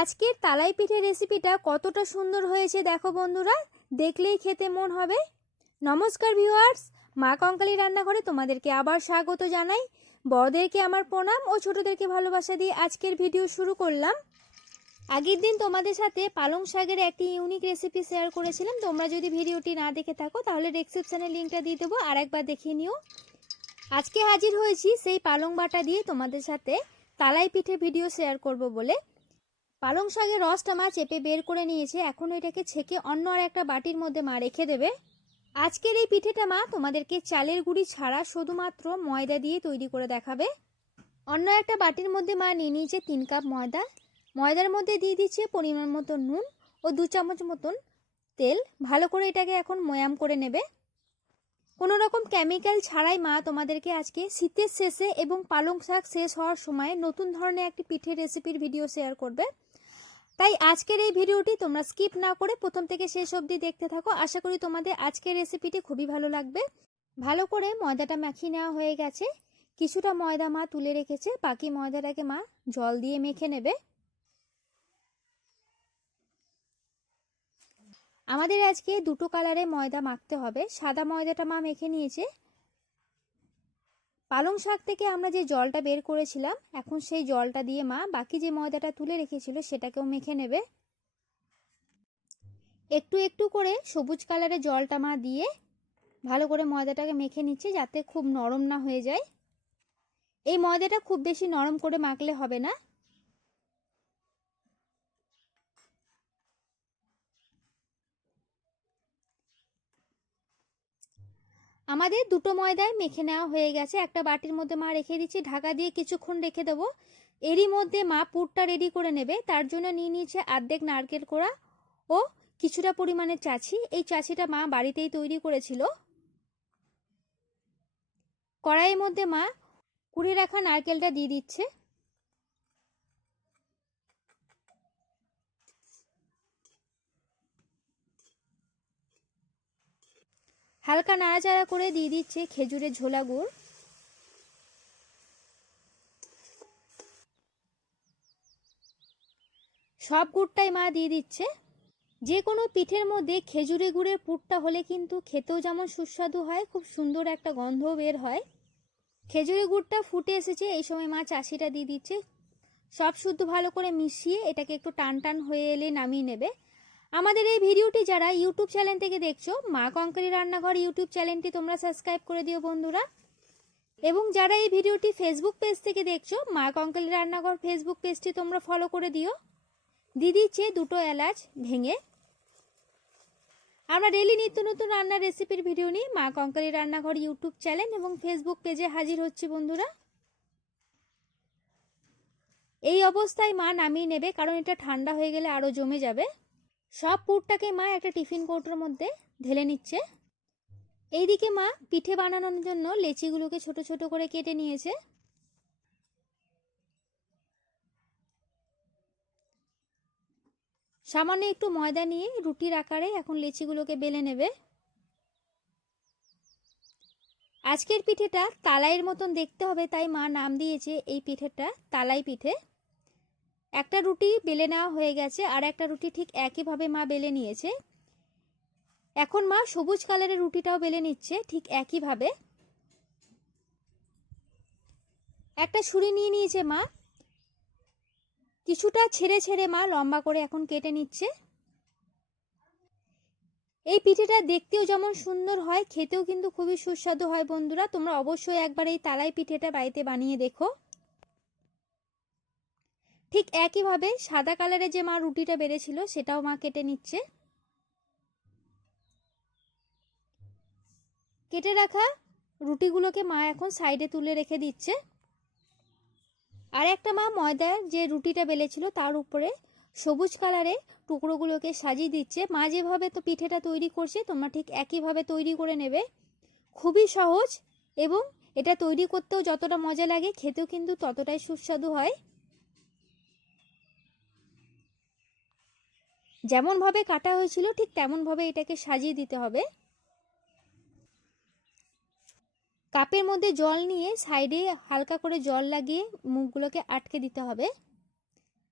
আজকের তালাই পিঠের রেসিপিটা কতটা সুন্দর হয়েছে দেখো বন্ধুরা, দেখলেই খেতে মন হবে। নমস্কার ভিউয়ার্স, মা কঙ্কালী রান্নাঘরে তোমাদেরকে আবার স্বাগত জানাই। বড়দেরকে আমার প্রণাম ও ছোটদেরকে ভালোবাসা দিয়ে আজকের ভিডিও শুরু করলাম। আগের দিন তোমাদের সাথে পালং শাকের একটি ইউনিক রেসিপি শেয়ার করেছিলাম। তোমরা যদি ভিডিওটি না দেখে থাকো, তাহলে ডেসক্রিপশানে লিঙ্কটা দিয়ে দেবো আর একবার দেখে নিও। আজকে হাজির হয়েছি সেই পালং বাটা দিয়ে তোমাদের সাথে তালাই পিঠে ভিডিও শেয়ার করব বলে। পালং শাকের রসটা মা চেপে বের করে নিয়েছে। এখন এটাকে ছেঁকে অন্য আর একটা বাটির মধ্যে মা রেখে দেবে। আজকের এই পিঠেটা মা তোমাদেরকে চালের গুঁড়ি ছাড়া শুধুমাত্র ময়দা দিয়ে তৈরি করে দেখাবে। অন্য একটা বাটির মধ্যে মা নিয়ে নিয়েছে তিন কাপ ময়দা। ময়দার মধ্যে দিয়ে দিচ্ছে পরিমাণ মতো নুন ও দু চামচ মতন তেল। ভালো করে এটাকে এখন ময়াম করে নেবে। কোনো রকম কেমিক্যাল ছাড়াই মা তোমাদেরকে আজকে শীতের শেষে এবং পালং শাক শেষ হওয়ার সময় নতুন ধরনের একটি পিঠের রেসিপির ভিডিও শেয়ার করবে। তাই আজকের এই ভিডিওটি তোমরা স্কিপ না করে প্রথম থেকে শেষ অবধি দেখতে থাকো। আশা করি তোমাদের আজকের রেসিপিটি খুবই ভালো লাগবে। ভালো করে ময়দাটা মাখিয়ে নেওয়া হয়ে গেছে। কিছুটা ময়দা মা তুলে রেখেছে। বাকি ময়দাটাকে মা জল দিয়ে মেখে নেবে। আমাদের আজকে দুটো কালারে ময়দা মাখতে হবে। সাদা ময়দাটা মা মেখে নিয়েছে। পালং শাক থেকে আমরা যে জলটা বের করেছিলাম, এখন সেই জলটা দিয়ে মা বাকি যে ময়দাটা তুলে রেখেছিল সেটাকেও মেখে নেবে। একটু একটু করে সবুজ কালারের জলটা মা দিয়ে ভালো করে ময়দাটাকে মেখে নিচ্ছে যাতে খুব নরম না হয়ে যায়। এই ময়দাটা খুব বেশি নরম করে মাখলে হবে না। আমাদের দুটো ময়দায় মেখে নেওয়া হয়ে গেছে। একটা বাটির মধ্যে মা রেখে দিচ্ছি, ঢাকা দিয়ে কিছুক্ষণ রেখে দেবো। এরই মধ্যে মা পুরটা রেডি করে নেবে। তার জন্য নিয়ে নিয়েছে আর্ধেক নারকেল কোড়া ও কিছুটা পরিমাণে চাছি। এই চাছিটা মা বাড়িতেই তৈরি করেছিল। কড়াইয়ের মধ্যে মা কুড়ি রাখা নারকেলটা দিয়ে দিচ্ছে। হালকা নাড়াচাড়া করে দিয়ে দিচ্ছে খেজুরের ঝোলা গুড়। সব গুড়টাই মা দিয়ে দিচ্ছে। যে কোনো পিঠের মধ্যে খেজুরে গুড়ের পুরটা হলে কিন্তু খেতেও যেমন সুস্বাদু হয়, খুব সুন্দর একটা গন্ধও বের হয়। খেজুরে গুড়টা ফুটে এসেছে, এই সময় মা চাষিটা দিয়ে দিচ্ছে। সব শুদ্ধ ভালো করে মিশিয়ে এটাকে একটু টান টান হয়ে এলে নামিয়ে নেবে। আমাদের এই ভিডিওটি যারা ইউটিউব চ্যানেল থেকে দেখছ, মা কঙ্কারি রান্নাঘর ইউটিউব চ্যানেলটি তোমরা সাবস্ক্রাইব করে দিও বন্ধুরা। এবং যারা এই ভিডিওটি ফেসবুক পেজ থেকে দেখছ, মা কঙ্কালি রান্নাঘর ফেসবুক পেজটি তোমরা ফলো করে দিও। দিদি চেয়ে দুটো এলাচ ভেঙে। আমরা ডেলি নিত্য নতুন রান্নার রেসিপির ভিডিও নিয়ে মা কঙ্কালি রান্নাঘর ইউটিউব চ্যানেল এবং ফেসবুক পেজে হাজির হচ্ছি বন্ধুরা। এই অবস্থায় মা নামিয়ে নেবে, কারণ এটা ঠান্ডা হয়ে গেলে আরও জমে যাবে। সব পুরটাকে মা একটা টিফিন কৌটোর মধ্যে ঢেলে নিচ্ছে। এইদিকে মা পিঠে বানানোর জন্য লেচিগুলোকে ছোট ছোট করে কেটে নিয়েছে। সামান্য একটু ময়দা নিয়ে রুটির আকারে এখন লেচিগুলোকে বেলে নেবে। আজকের পিঠেটা তালাইয়ের মতন দেখতে হবে, তাই মা নাম দিয়েছে এই পিঠেটা তালাই পিঠে। একটা রুটি বেলে নেওয়া হয়ে গেছে আর একটা রুটি ঠিক একইভাবে মা বেলে নিয়েছে। এখন মা সবুজ কালারের রুটিটাও বেলে নিচ্ছে ঠিক একইভাবে। একটা ছুরি নিয়ে নিয়েছে মা। কিছুটা ছেড়ে ছেড়ে মা লম্বা করে এখন কেটে নিচ্ছে। এই পিঠেটা দেখতেও যেমন সুন্দর হয়, খেতেও কিন্তু খুবই সুস্বাদু হয় বন্ধুরা। তোমরা অবশ্যই একবার এই তালাই পিঠেটা বাড়িতে বানিয়ে দেখো। ঠিক একইভাবে সাদা কালারের যে মা রুটিটা বেড়েছিল, সেটাও মা কেটে নিচ্ছে। কেটে রাখা রুটিগুলোকে মা এখন সাইডে তুলে রেখে দিচ্ছে। আর একটা মা ময়দার যে রুটিটা বেলেছিল, তার উপরে সবুজ কালারে টুকরোগুলোকে সাজিয়ে দিচ্ছে। মা যেভাবে তো পিঠেটা তৈরি করছে, তোমরা ঠিক একইভাবে তৈরি করে নেবে। খুবই সহজ এবং এটা তৈরি করতেও যতটা মজা লাগে, খেতেও কিন্তু ততটাই সুস্বাদু হয়। যেমনভাবে কাটা হয়েছিল, ঠিক তেমনভাবে এটাকে সাজিয়ে দিতে হবে। কাপের মধ্যে জল নিয়ে সাইডে হালকা করে জল লাগিয়ে মুখগুলোকে আটকে দিতে হবে।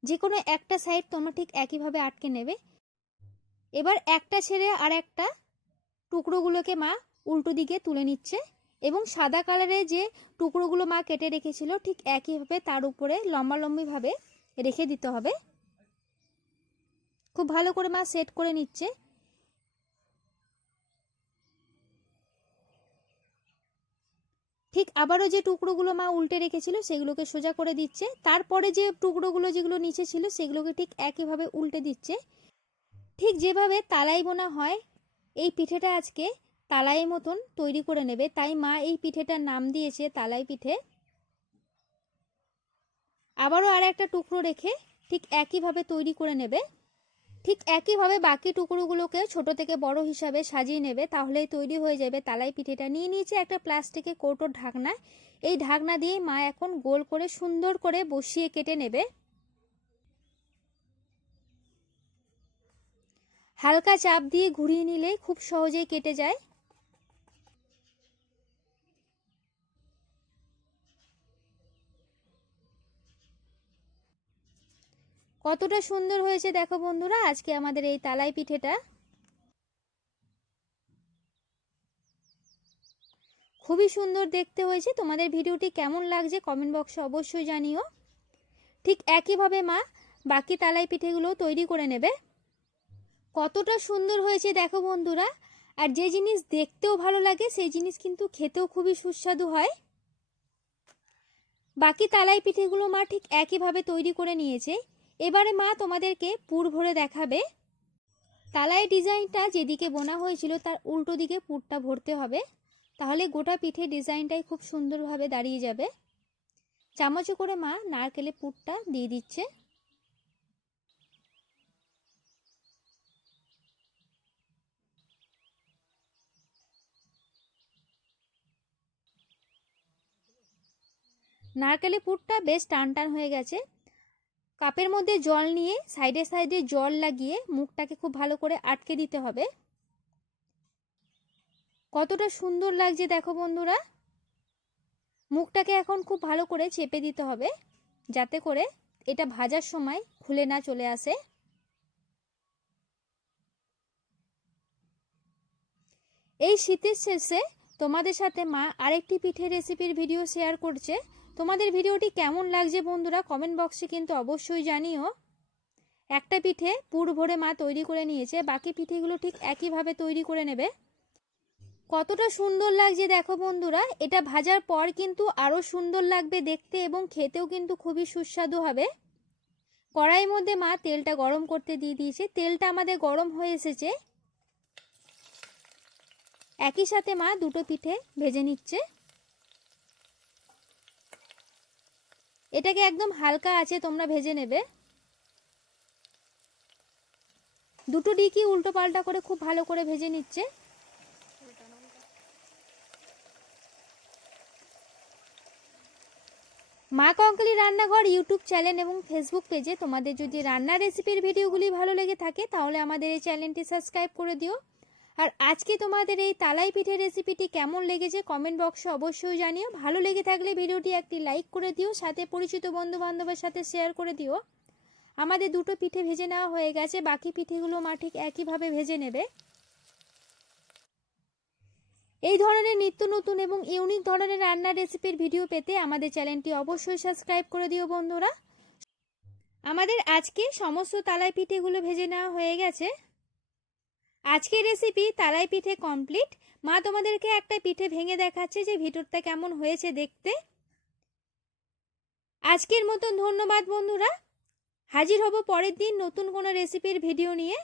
যে কোনো একটা সাইড তোমরা ঠিক একইভাবে আটকে নেবে। এবার একটা ছেড়ে আর একটা টুকরোগুলোকে মা উল্টো দিকে তুলে নিচ্ছে এবং সাদা কালারের যে টুকরোগুলো মা কেটে রেখেছিল, ঠিক একইভাবে তার উপরে লম্বালম্বিভাবে রেখে দিতে হবে। খুব ভালো করে মা সেট করে নিচ্ছে। ঠিক আবারও যে টুকরোগুলো মা উল্টে রেখেছিল সেগুলোকে সোজা করে দিচ্ছে। তারপরে যে টুকরোগুলো যেগুলো নিচে ছিল সেগুলোকে ঠিক একইভাবে উল্টে দিচ্ছে। ঠিক যেভাবে তালাই বোনা হয়, এই পিঠেটা আজকে তালাই মতন তৈরি করে নেবে। তাই মা এই পিঠেটার নাম দিয়েছে তালাই পিঠে। আবারও আর একটা টুকরো রেখে ঠিক একইভাবে তৈরি করে নেবে। ঠিক একইভাবে বাকি টুকরোগুলোকে ছোট থেকে বড় হিসাবে সাজিয়ে নেবে, তাহলেই তৈরি হয়ে যাবে। তালাই পিঠেটা নিয়ে নিয়েছে একটা প্লাস্টিকে কৌটোর ঢাকনা। এই ঢাকনা দিয়ে মা এখন গোল করে সুন্দর করে বসিয়ে কেটে নেবে। হালকা চাপ দিয়ে ঘুরিয়ে নিলেই খুব সহজেই কেটে যায়। কতটা সুন্দর হয়েছে দেখো বন্ধুরা, আজকে আমাদের এই তালাই পিঠেটা। খুবই সুন্দর দেখতে হয়েছে, তোমাদের ভিডিওটি কেমন লাগছে কমেন্ট বক্সে অবশ্যই জানিও। ঠিক একইভাবে মা, বাকি তালাই পিঠেগুলো তৈরি করে নেবে। কতটা সুন্দর হয়েছে দেখো বন্ধুরা, আর যে জিনিস দেখতেও ভালো লাগে, সেই জিনিস কিন্তু খেতেও খুবই সুস্বাদু হয়। বাকি তালাই পিঠেগুলো মা ঠিক একইভাবে তৈরি করে নিয়েছে। এবারে মা তোমাদেরকে পুর ভরে দেখাবে। তালাই ডিজাইনটা যেদিকে বোনা হয়েছিল তার উল্টো দিকে পুরটা ভরতে হবে। তাহলে গোটা পিঠে ডিজাইনটাই খুব সুন্দরভাবে দাঁড়িয়ে যাবে। চামচে করে মা নারকেলে পুরটা দিয়ে দিচ্ছে। নারকেলে পুরটা বেশ টান টান হয়ে গেছে। কাপের মধ্যে জল নিয়ে সাইডে সাইডে জল লাগিয়ে মুখটাকে খুব ভালো করে আটকে দিতে হবে। কতটা সুন্দর লাগছে দেখো বন্ধুরা। মুখটাকে এখন খুব ভালো করে চেপে দিতে হবে যাতে করে এটা ভাজার সময় খুলে না চলে আসে। এই শীতের শেষে তোমাদের সাথে মা আরেকটি পিঠের রেসিপির ভিডিও শেয়ার করছে। তোমাদের ভিডিওটি কেমন লাগছে বন্ধুরা কমেন্ট বক্সে কিন্তু অবশ্যই জানিও। একটা পিঠে পুর ভরে মা তৈরি করে নিয়েছে, বাকি পিঠেগুলো ঠিক একইভাবে তৈরি করে নেবে। কতটা সুন্দর লাগছে দেখো বন্ধুরা, এটা ভাজার পর কিন্তু আরও সুন্দর লাগবে দেখতে এবং খেতেও কিন্তু খুবই সুস্বাদু হবে। কড়াইয়ের মধ্যে মা তেলটা গরম করতে দিয়ে দিয়েছে, তেলটা আমাদের গরম হয়ে এসেছে। একই সাথে মা দুটো পিঠে ভেজে নিচ্ছে। এটাকে একদম হালকা আছে, তোমরা ভেজে নেবে। দুটো ডিকি উল্টো পাল্টা করে খুব ভালো করে ভেজে নিচ্ছে। মা কঙ্কলি রান্নাঘর, ইউটিউব চ্যানেল এবং ফেসবুক পেজে তোমাদের যদি রান্নার রেসিপির ভিডিওগুলি ভালো লেগে থাকে, তাহলে আমাদের এই চ্যানেলটি সাবস্ক্রাইব করে দিও। আর আজকে তোমাদের এই তালাই পিঠের রেসিপিটি কেমন লেগেছে কমেন্ট বক্সে অবশ্যই জানিও। ভালো লেগে থাকলে ভিডিওটি একটি লাইক করে দিও, সাথে পরিচিত বন্ধু বান্ধবের সাথে শেয়ার করে দিও। আমাদের দুটো পিঠে ভেজে নেওয়া হয়ে গেছে, বাকি পিঠেগুলো মা ঠিক একইভাবে ভেজে নেবে। এই ধরনের নিত্য নতুন এবং ইউনিক ধরনের রান্নার রেসিপির ভিডিও পেতে আমাদের চ্যানেলটি অবশ্যই সাবস্ক্রাইব করে দিও বন্ধুরা। আমাদের আজকে সমস্ত তালাই পিঠেগুলো ভেজে নেওয়া হয়ে গেছে। আজকের রেসিপি তালাই পিঠে কমপ্লিট মা তোমাদেরকে একটা পিঠে ভেঙে দেখাচ্ছে যে ভিতরটা কেমন হয়েছে দেখতে। আজকের মতন ধন্যবাদ বন্ধুরা। হাজির হব পরের দিন নতুন কোনো রেসিপির ভিডিও নিয়ে।